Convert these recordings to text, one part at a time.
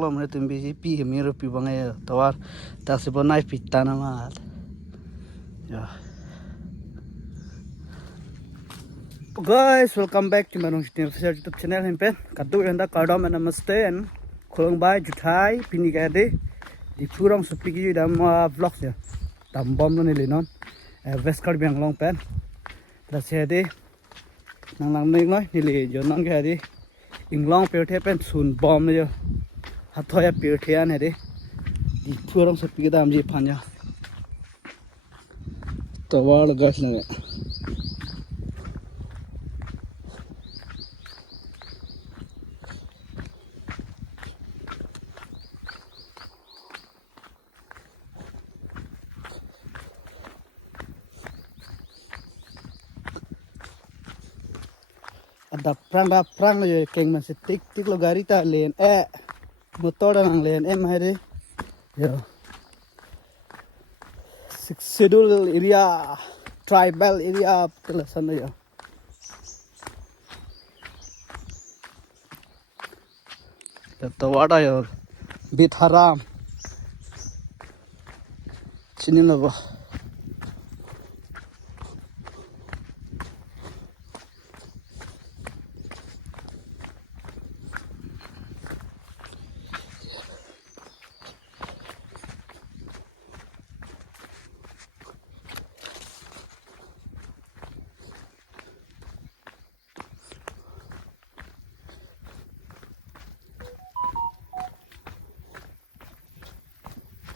lo mre tumbi ji pi mi ro pi bangai tawar ta se bonai pitta na mat ya guys, welcome back to my YouTube channel hempen kadu enda kadam and namaste and khulong bai juthai pini ga de di purong supigi dam vlog ya tam bom no ni non veskar biang long pen ta se de nang nang nei noi ni le jo nang ga de inglong pe the pen sun bom ne jo hathoya pe the an he de di purong supigi dam ji phanya tawal gas na ada prang le keng man se tik lo gari ta len motor nang len hai de yo schedule area tribal area kelasan yo to wada yo bit haram chinin lo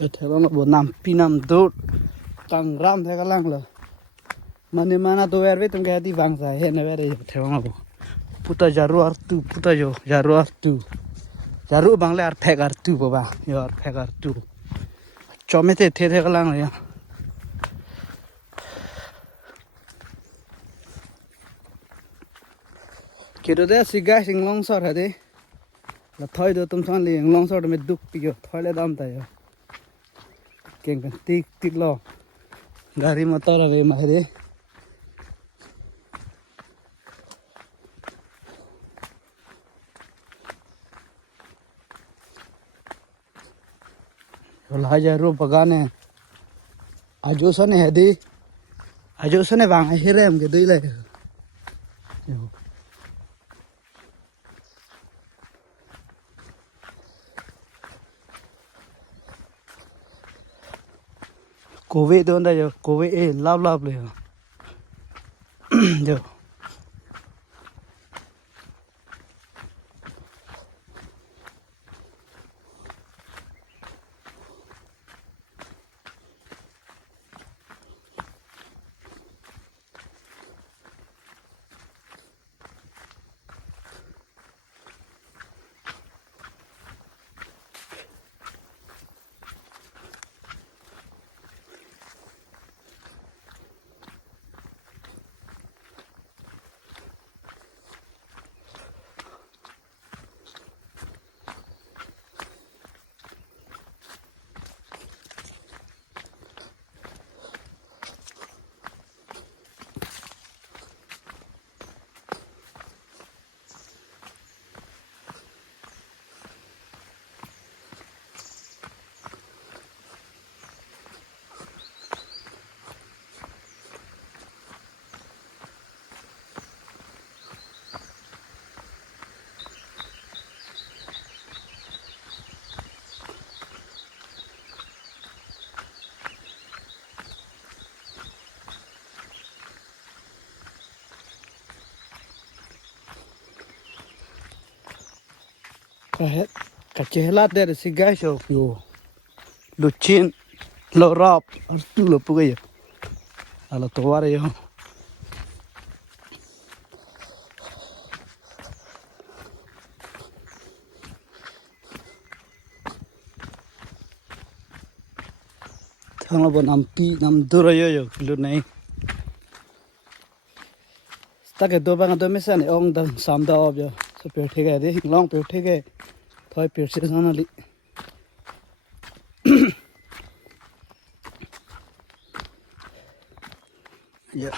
thebang bo nam pinam dot kang ram the galang lo mane mana to wer ve tum ga di bang sa he na wer thebang bo puta jaru artu puta jo jaru artu jaru bangle ar thek artu baba yo ar thek artu chomete the galang ya kedo de siga singlong sor ha de la thoi do tum thon li long sor me duk pi yo thoi le dam ta yo keng kan tik lo gari motor ave mahre लाजा रो बगाने आजो सने हेदी आजो सने बांग harem के दुई ले कोवे तो अंदर जो कोवे लाभ ले जो kachela der sigai so yo luchin lo rap artu lo pugai ala toware yo thanglo bon ampi nam dura yo lu nei take do bang do mesan ong dang sam da ob yo so pe thega de long pe thega thoi pe se sanali ya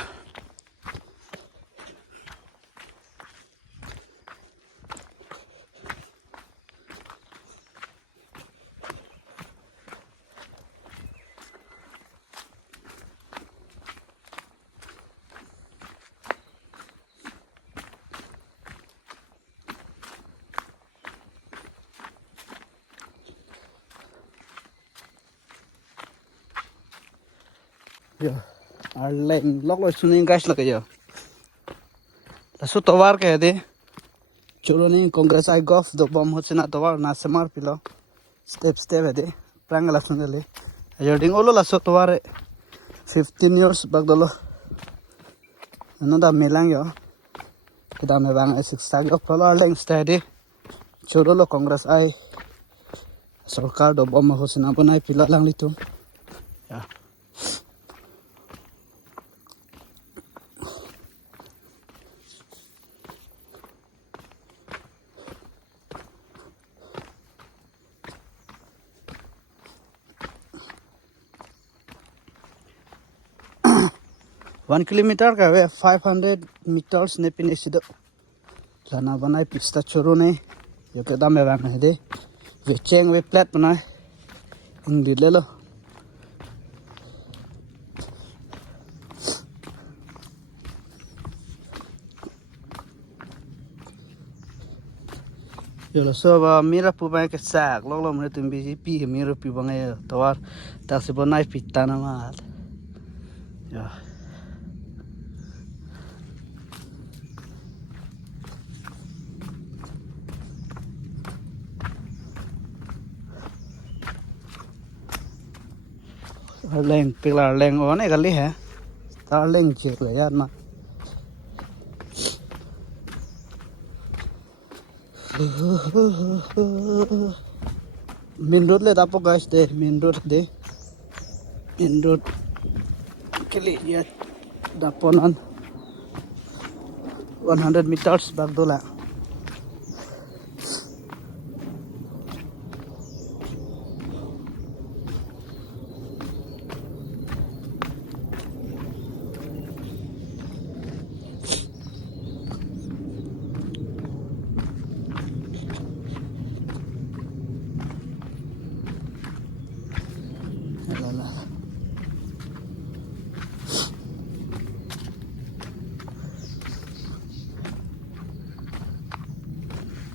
giờ lên lóc lôi xuống gas là cái giờ là số tàu cái đấy chỗ này congress I golf do bom hot na tàu na smart pilo step है दे prang la xuống đây giờ ding olo là số tàu 15 years bag dolo nó đã melang yo kita me bang ai six tag of polo leng steady chỗ đó là congress I सरकार do bom hot na banai pilo lang litum ya One kilometer ka we 500 meters ne pin isido lana banai pista choro ne yo ke dam bang ne de we cheng we plat banai ing dit le lo yo lo so ba mira pu ba ke sak lok lom ne tum bi pi ke mira pi ba ngai tawar ta se banai pita na ma ya lên tức là lên ở này gần lý hả ta lên chiều lại ra mà main road le tapo guys de main road kili ya daponan 100 meters back dola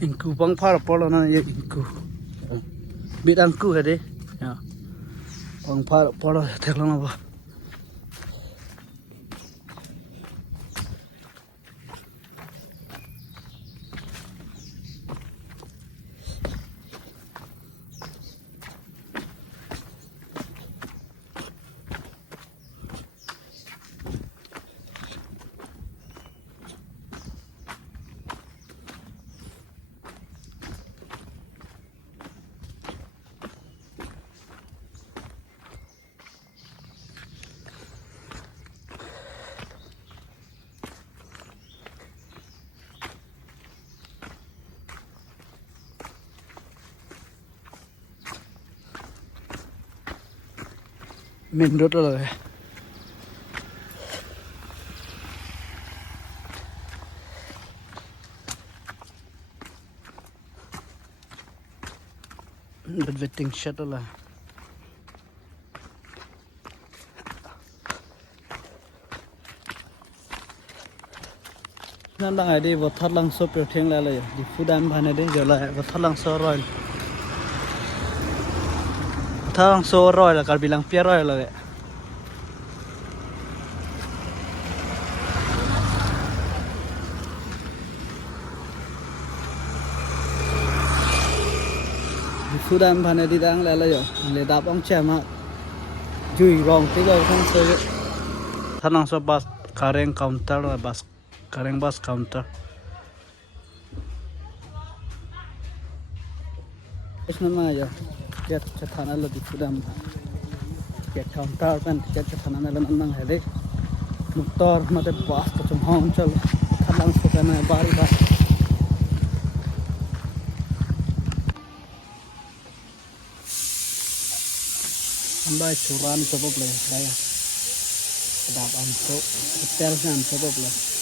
inku bang phar polo na ye inku bit angku he de ya bang phar polo theklang na ba main road rồi bật vetting shut rồi nên là đi vào thắt lăng số biểu thiên lại đi phu đan bàn này đi giờ lại vào thắt lăng số rồi thắt lăng số rồi là cả bilang pia rồi là phu đan bàn này đi đang lại là rồi để đáp ông trẻ mà chui vòng tí rồi không chơi thắt lăng số bus kareng counter là bus kareng bus counter इसमें आया क्या चठाना लो दिखुदाम क्या counter पर क्या चठाना लो नंग है दे मुक्तार मते बस तो चम हम चल थलांग से करना है बारी बार हम बाय चुरान तो बबले है दाब हम तो तेल से हम तो बबले